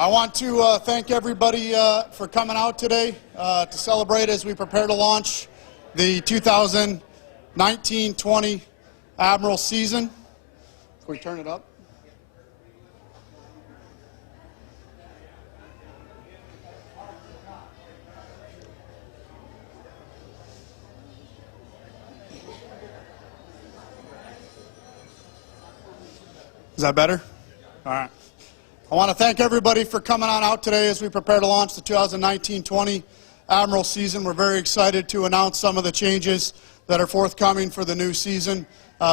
I want to thank everybody for coming out today to celebrate as we prepare to launch the 2019-20 Admiral season. Can we turn it up? Is that better? All right. I want to thank everybody for coming on out today as we prepare to launch the 2019-20 Admiral season. We're very excited to announce some of the changes that are forthcoming for the new season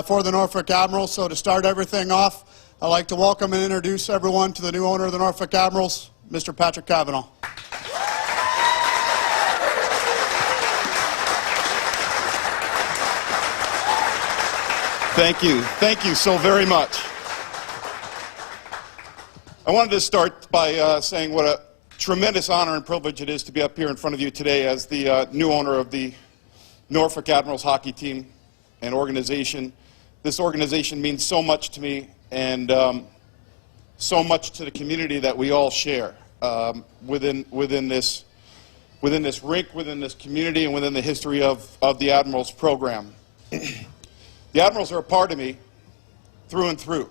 for the Norfolk Admirals. So to start everything off, I'd like to welcome and introduce everyone to the new owner of the Norfolk Admirals, Mr. Patrick Cavanaugh. Thank you. Thank you so very much. I wanted to start by saying what a tremendous honor and privilege it is to be up here in front of you today as the new owner of the Norfolk Admirals hockey team and organization. This organization means so much to me and so much to the community that we all share within this rink, within this community, and within the history of the Admirals program. The Admirals are a part of me through and through.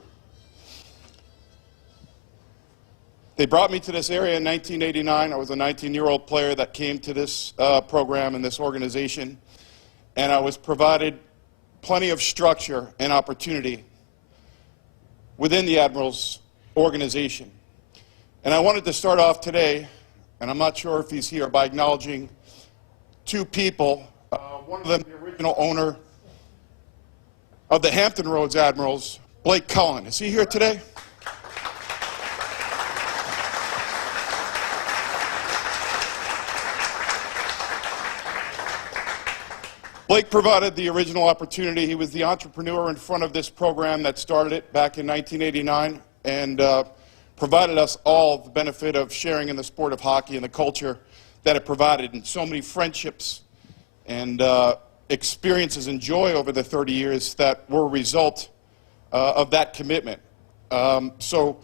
They brought me to this area in 1989. I was a 19-year-old player that came to this program and this organization, and I was provided plenty of structure and opportunity within the Admirals organization. And I wanted to start off today, and I'm not sure if he's here, by acknowledging two people. One of them, the original owner of the Hampton Roads Admirals, Blake Cullen. Is he here today? Blake provided the original opportunity. He was the entrepreneur in front of this program that started it back in 1989 and provided us all the benefit of sharing in the sport of hockey and the culture that it provided, and so many friendships and experiences and joy over the 30 years that were a result of that commitment. So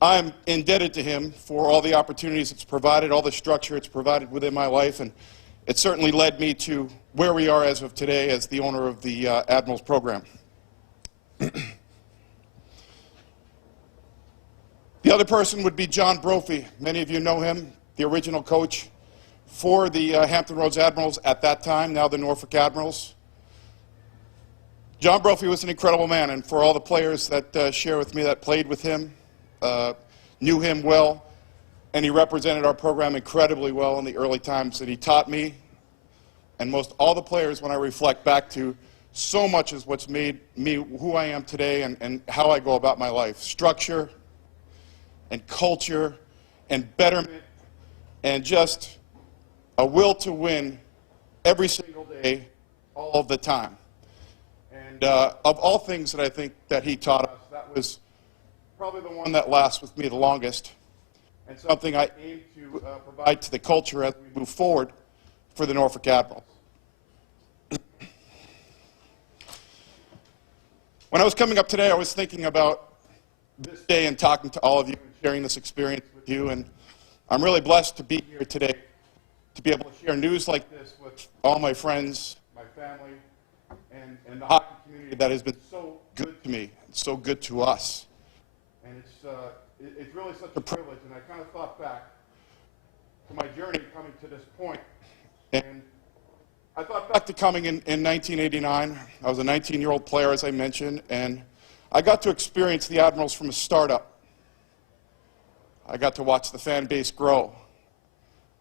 I'm indebted to him for all the opportunities it's provided, all the structure it's provided within my life, and it certainly led me to where we are as of today as the owner of the Admirals program. The other person would be John Brophy. Many of you know him, the original coach for the Hampton Roads Admirals at that time, now the Norfolk Admirals. John Brophy was an incredible man, and for all the players that share with me that played with him, knew him well, and he represented our program incredibly well in the early times that he taught me. And most all the players, when I reflect back to, so much is what's made me who I am today and how I go about my life. Structure and culture and betterment and just a will to win every single day, all of the time. And of all things that I think that he taught us, that was probably the one that lasts with me the longest, and something I aim to provide to the culture as we move forward for the Norfolk Admirals. When I was coming up today, I was thinking about this day and talking to all of you and sharing this experience with you, and I'm really blessed to be here today to be able to share news like this with all my friends, my family, and the hockey community that has been so good to me, and so good to us. And it's really such a privilege, and I kind of thought back to my journey coming to this point, and I thought back to coming in 1989. I was a 19-year-old player, as I mentioned, and I got to experience the Admirals from a startup. I got to watch the fan base grow.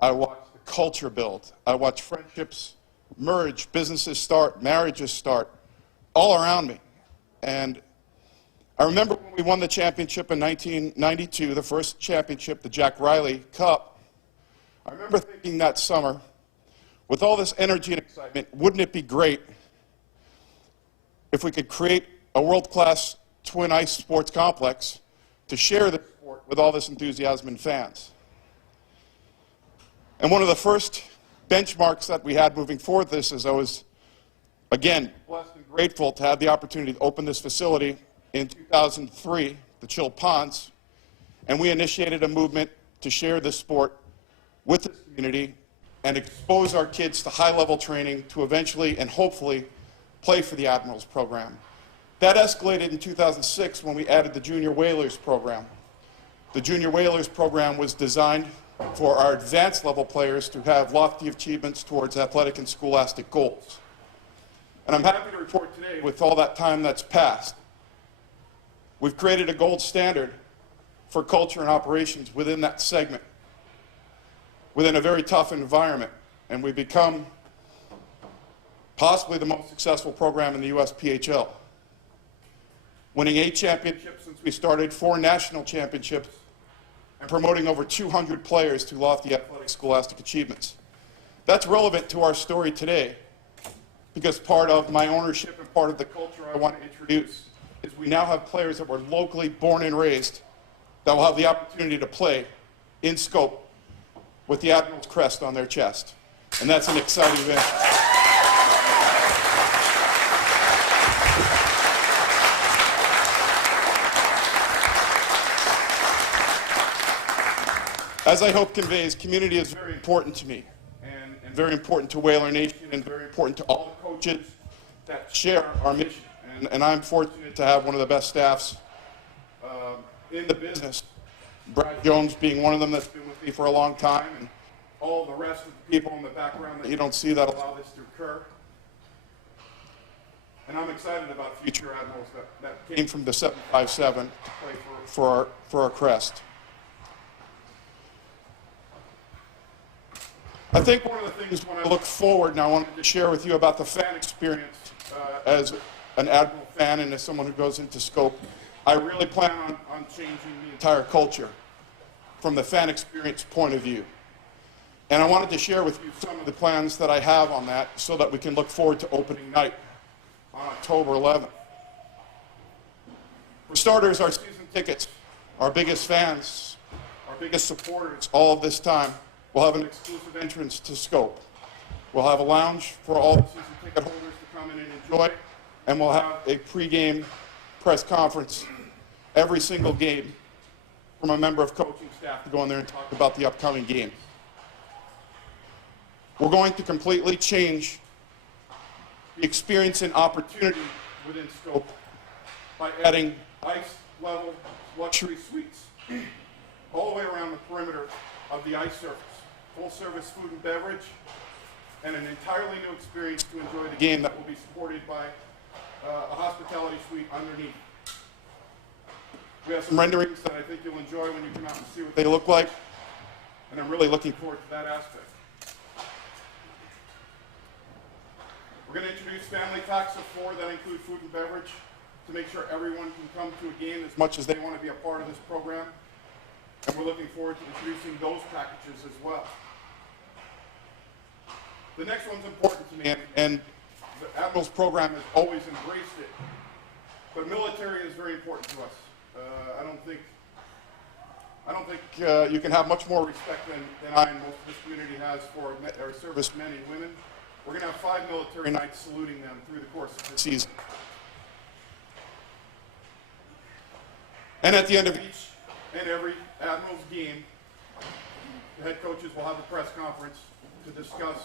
I watched the culture build. I watched friendships merge, businesses start, marriages start, all around me. And I remember when we won the championship in 1992, the first championship, the Jack Riley Cup. I remember thinking that summer, with all this energy and excitement, wouldn't it be great if we could create a world-class twin ice sports complex to share the sport with all this enthusiasm and fans? And one of the first benchmarks that we had moving forward this is I was, again, blessed and grateful to have the opportunity to open this facility in 2003, the Chill Ponds, and we initiated a movement to share this sport with this community and expose our kids to high-level training to eventually and hopefully play for the Admirals program. That escalated in 2006 when we added the Junior Whalers program. The Junior Whalers program was designed for our advanced level players to have lofty achievements towards athletic and scholastic goals. And I'm happy to report today, with all that time that's passed, we've created a gold standard for culture and operations within that segment, within a very tough environment, and we've become possibly the most successful program in the USPHL. Winning 8 championships since we started, 4 national championships, and promoting over 200 players to lofty athletic scholastic achievements. That's relevant to our story today because part of my ownership and part of the culture I want to introduce is we now have players that were locally born and raised that will have the opportunity to play in scope with the Admiral's crest on their chest. And that's an exciting venture. As I hope conveys, community is very important to me and very important to Whaler Nation and very important to all the coaches that share our mission. And I'm fortunate to have one of the best staffs in the business, Brad Jones being one of them that's been with me for a long time, and all the rest of the people in the background that you don't see that allow this to occur. And I'm excited about future Admirals that came from the 757 to play for our crest. I think one of the things when I look forward, and I wanted to share with you about the fan experience as an Admiral fan and as someone who goes into scope, I really plan on changing the entire culture from the fan experience point of view. And I wanted to share with you some of the plans that I have on that so that we can look forward to opening night on October 11th. For starters, our season tickets, our biggest fans, our biggest supporters, all of this time, we'll have an exclusive entrance to Scope. We'll have a lounge for all the season ticket holders to come in and enjoy, and we'll have a pregame press conference every single game from a member of coaching staff to go in there and talk about the upcoming game. We're going to completely change the experience and opportunity within Scope by adding ice-level luxury suites all the way around the perimeter of the ice surface. Full-service food and beverage, and an entirely new experience to enjoy the game that will be supported by a hospitality suite underneath. We have some renderings that I think you'll enjoy when you come out and see what they look like, and I'm really looking forward to that aspect. We're going to introduce family packs of 4 that include food and beverage to make sure everyone can come to a game as much as they want to be a part of this program. And we're looking forward to introducing those packages as well. The next one's important to me, and the Admirals program has always embraced it. But military is very important to us. I don't think you can have much more respect than I and most of this community has for our servicemen and women. We're going to have 5 military nights saluting them through the course of the season. And at the end of each and every Admirals game, the head coaches will have a press conference to discuss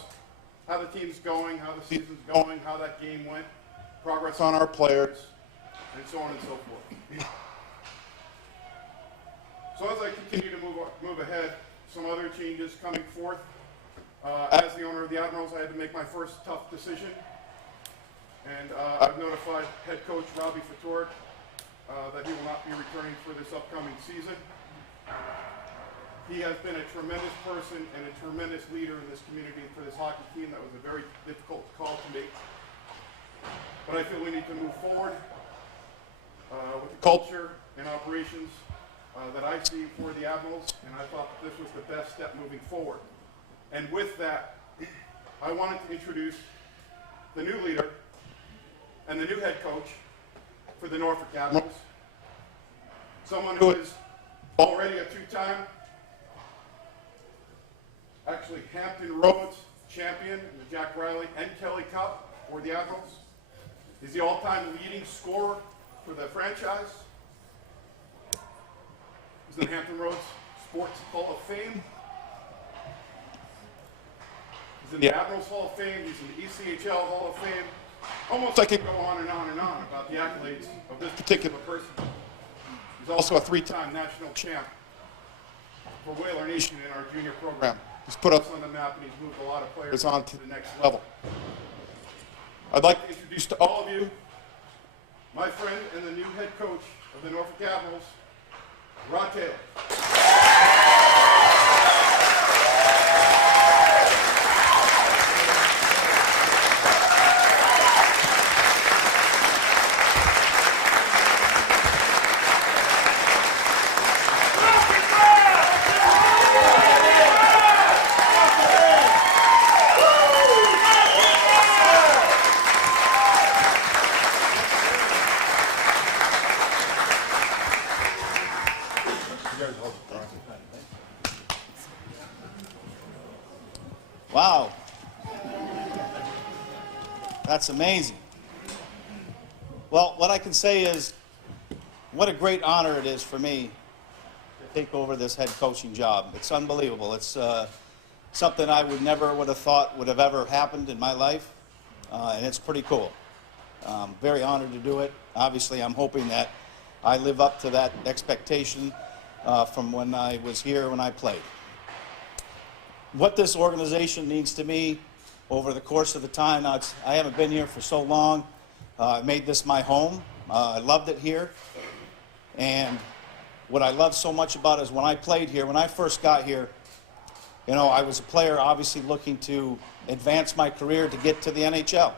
how the team's going, how the season's going, how that game went, progress on our players, and so on and so forth. So as I continue to move ahead, some other changes coming forth. As the owner of the Admirals, I had to make my first tough decision, and I've notified head coach Robbie Fatour that he will not be returning for this upcoming season. He has been a tremendous person and a tremendous leader in this community for this hockey team. That was a very difficult call to make. But I feel we need to move forward with the culture and operations that I see for the Admirals, and I thought that this was the best step moving forward. And with that, I wanted to introduce the new leader and the new head coach for the Norfolk Admirals, someone who is already a 2-time, actually Hampton Roads champion in the Jack Riley and Kelly Cup for the Admirals. He's the all-time leading scorer for the franchise. He's the Hampton Roads Sports Hall of Fame. He's in the Admirals Hall of Fame. He's in the ECHL Hall of Fame. Almost I could go on and on and on about the accolades of this particular person. He's also a three-time national champ for Whaler Nation in our junior program. He's put us on the map and he's moved a lot of players on to the next level. I'd like to introduce to all of you my friend and the new head coach of the Norfolk Admirals, Rod Taylor. Wow. That's amazing. Well, what I can say is, what a great honor it is for me to take over this head coaching job. It's unbelievable. It's something I would have thought would have ever happened in my life, and it's pretty cool. Very honored to do it. Obviously, I'm hoping that I live up to that expectation from when I was here when I played. What this organization needs to me over the course of the time, now I haven't been here for so long. I made this my home. I loved it here. And what I love so much about it is when I played here, when I first got here, you know, I was a player obviously looking to advance my career to get to the NHL.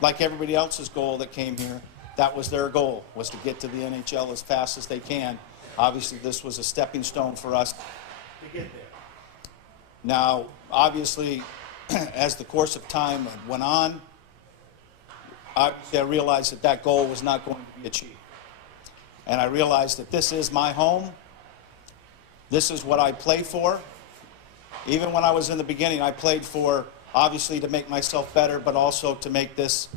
Like everybody else's goal that came here, that was their goal, was to get to the NHL as fast as they can. Obviously, this was a stepping stone for us to get there. Now, obviously, as the course of time went on, obviously I realized that that goal was not going to be achieved. And I realized that this is my home. This is what I play for. Even when I was in the beginning, I played for, obviously, to make myself better, but also to make this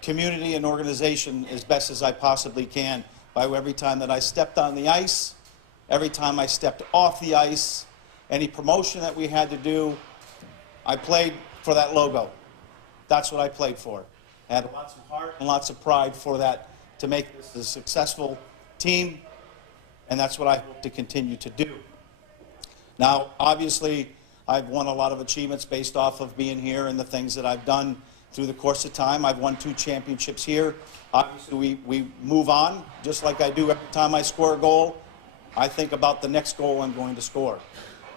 community and organization as best as I possibly can by every time that I stepped on the ice, every time I stepped off the ice, any promotion that we had to do, I played for that logo. That's what I played for. I had lots of heart and lots of pride for that, to make this a successful team, and that's what I hope to continue to do. Now, obviously, I've won a lot of achievements based off of being here and the things that I've done through the course of time. I've won 2 championships here. Obviously, we move on, just like I do every time I score a goal. I think about the next goal I'm going to score.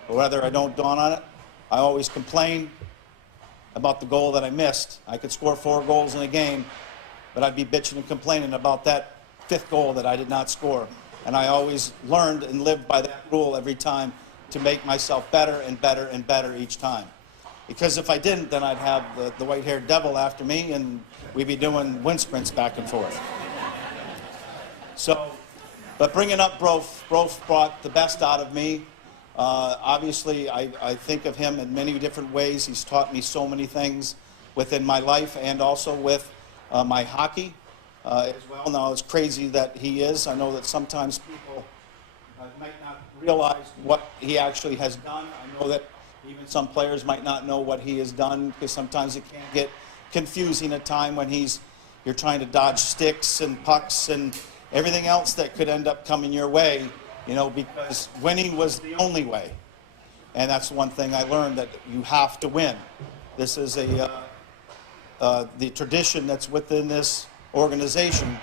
But whether I don't dawn on it, I always complain about the goal that I missed. I could score 4 goals in a game, but I'd be bitching and complaining about that 5th goal that I did not score. And I always learned and lived by that rule every time to make myself better and better and better each time. Because if I didn't, then I'd have the white-haired devil after me, and we'd be doing wind sprints back and forth. So, but bringing up Brof brought the best out of me. Obviously, I think of him in many different ways. He's taught me so many things within my life and also with my hockey as well. Now, as crazy that he is, I know that sometimes people might not realize what he actually has done. I know that even some players might not know what he has done, because sometimes it can get confusing at time when you're trying to dodge sticks and pucks and everything else that could end up coming your way, you know, because winning was the only way. And that's one thing I learned, that you have to win. This is the tradition that's within this organization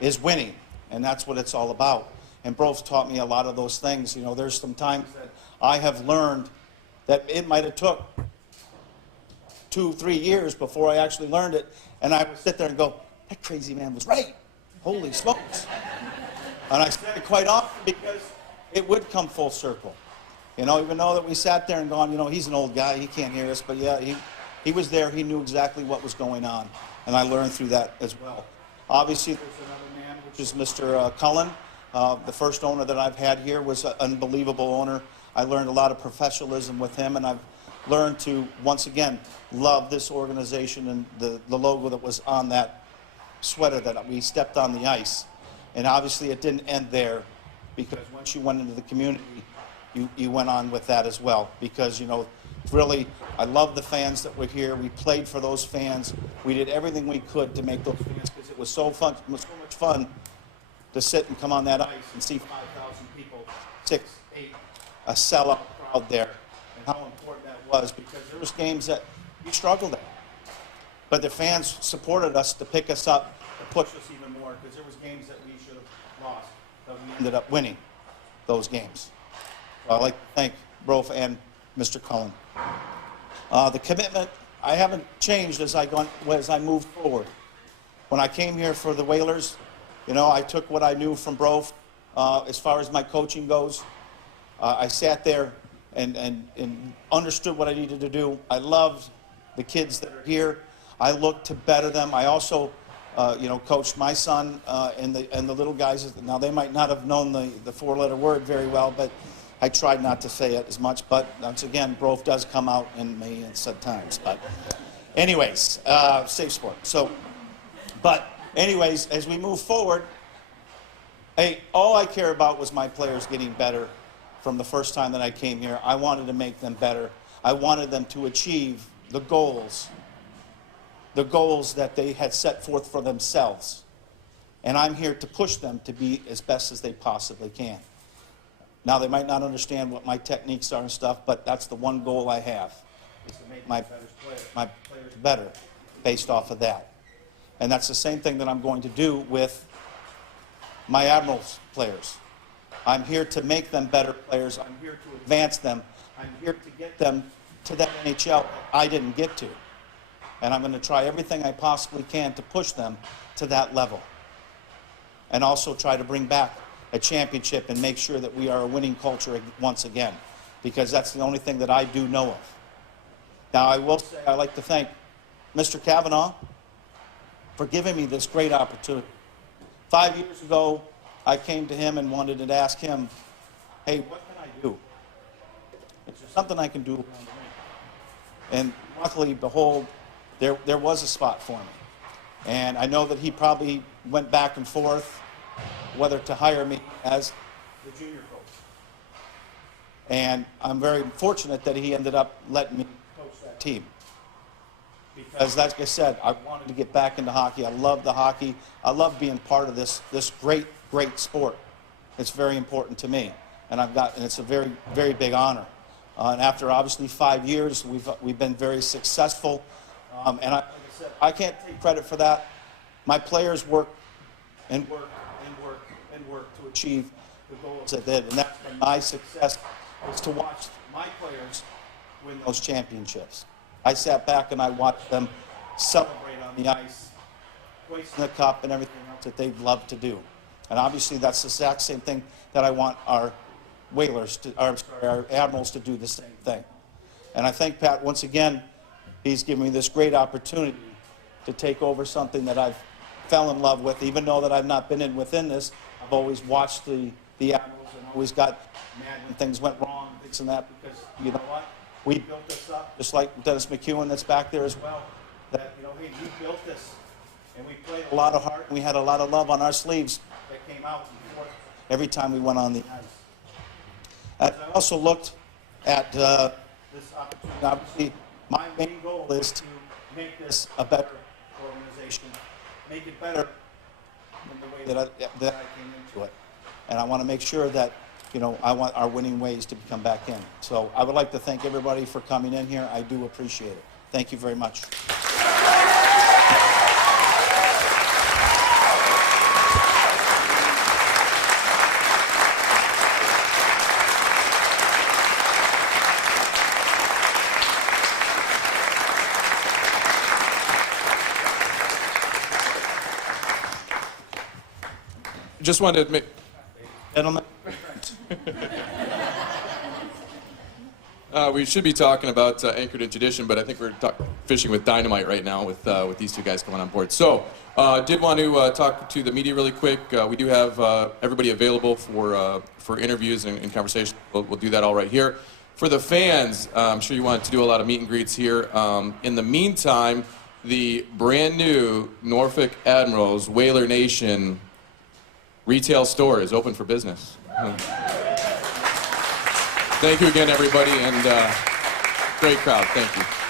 is winning, and that's what it's all about. And Bro's taught me a lot of those things. You know, there's some times that I have learned that it might have took 2-3 years before I actually learned it, and I would sit there and go, that crazy man was right. Holy smokes. And I said it quite often because it would come full circle. You know, even though that we sat there and gone, you know, he's an old guy, he can't hear us, but yeah, he was there, he knew exactly what was going on, and I learned through that as well. Obviously, there's another man, which is Mr. Cullen. The first owner that I've had here was an unbelievable owner. I learned a lot of professionalism with him, and I've learned to, once again, love this organization and the logo that was on that sweater that we stepped on the ice. And obviously, it didn't end there. because once you went into the community, you went on with that as well. Because, you know, really, I love the fans that were here. We played for those fans. We did everything we could to make those fans, because it was so fun. It was so much fun to sit and come on that ice and see 5,000 people, 6, 8, a sellout crowd there, and how important that was, because there was games that we struggled at. But the fans supported us to pick us up, to push us even more, because there was games that we should have lost, but we ended up winning those games. So I'd like to thank Brof and Mr. Cullen. The commitment, I haven't changed as I moved forward. When I came here for the Whalers, you know, I took what I knew from Brof as far as my coaching goes. I sat there and understood what I needed to do. I loved the kids that are here. I looked to better them. I also, you know, coached my son and the little guys. Now, they might not have known the four-letter word very well, but I tried not to say it as much. But once again, Brof does come out in me at some times. But anyways, safe sport. So, but anyways, as we move forward, hey, all I care about was my players getting better from the first time that I came here. I wanted to make them better. I wanted them to achieve the goals that they had set forth for themselves. And I'm here to push them to be as best as they possibly can. Now, they might not understand what my techniques are and stuff, but that's the one goal I have, is to make my players better based off of that. And that's the same thing that I'm going to do with my Admirals players. I'm here to make them better players. I'm here to advance them. I'm here to get them to that NHL that I didn't get to. And I'm going to try everything I possibly can to push them to that level. And also try to bring back a championship and make sure that we are a winning culture once again. Because that's the only thing that I do know of. Now, I will say I'd like to thank Mr. Kavanaugh for giving me this great opportunity. 5 years ago, I came to him and wanted to ask him, hey, what can I do? Is there something I can do around the ring? And luckily, behold, there was a spot for me. And I know that he probably went back and forth whether to hire me as the junior coach. And I'm very fortunate that he ended up letting me coach that team. Because, like I said, I wanted to get back into hockey. I love the hockey. I love being part of this great, great sport. It's very important to me. And it's a very, very big honor. And after obviously 5 years, we've been very successful. And like I said, I can't take credit for that. My players work and work and work and work to achieve the goals that they did. And that's been my success, is to watch my players win those championships. I sat back and I watched them celebrate on the ice, hoisting the cup and everything else that they love to do. And obviously that's the exact same thing that I want our Whalers, our Admirals to do the same thing. And I thank Pat once again. He's given me this great opportunity to take over something that I've fell in love with. Even though that I've not been within this, I've always watched the Admirals and always got mad when things went wrong, things and that, because you know what? We built this up, just like Dennis McEwen that's back there as well, that, you know, hey, we built this, and we played a lot of heart, and we had a lot of love on our sleeves that came out every time we went on the ice. As I also looked at this opportunity, obviously, my main goal is to make this a better organization, make it better than the way that I came into it. And I want to make sure that, you know, I want our winning ways to come back in. So I would like to thank everybody for coming in here. I do appreciate it. Thank you very much. Just wanted to admit, Gentlemen. we should be talking about Anchored in Tradition, but I think we're fishing with dynamite right now with these two guys coming on board. So, did want to talk to the media really quick. We do have everybody available for interviews and conversation. We'll do that all right here. For the fans, I'm sure you wanted to do a lot of meet and greets here. In the meantime, the brand new Norfolk Admirals Whaler Nation retail store is open for business. Thank you again, everybody, and great crowd. Thank you.